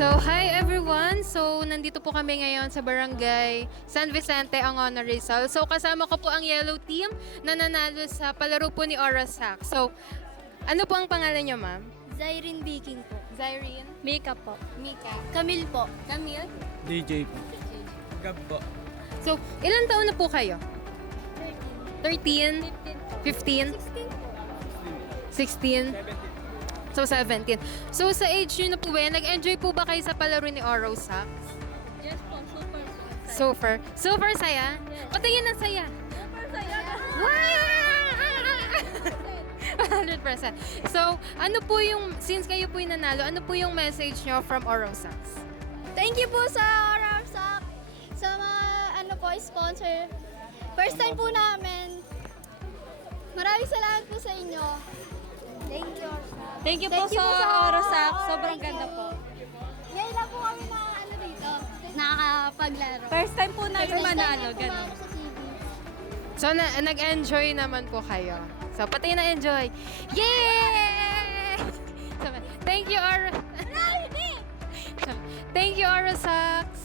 So, hi everyone! So, nandito po kami ngayon sa Barangay San Vicente, Angono, Rizal. So, kasama ko po ang yellow team na nanalo sa palaro po ni Orasac. So, ano po ang pangalan niyo, ma'am? Zyrene Baking po. Zyrene? Mika po. Mika? Camille po. Camille? DJ po. Gab po. So, ilan taon na po kayo? 13? 15? 16? 17. So, 17. So, sa age nyo na po ba, nag-enjoy po ba kayo sa palaro ni Orasac? Yes po, super. Super. Super saya? Yes. Patingin na saya. Super saya. Wow! 100%. So, ano po yung, since kayo po yung nanalo, ano po yung message nyo from Orasac? Thank you po sa Orasac, sa mga sponsor. First time po namin. Maraming salamat po sa inyo. Thank you, Orasac. Thank you po sa Orasac. Sobrang ganda po. Ngayon lang po kami dito. Nakakapaglaro. First time po namin manalo. First time Ganun. po sa TV. So, nag-enjoy naman po kayo. So, pati na-enjoy. Yay! So, thank you, Thank you, Orasac.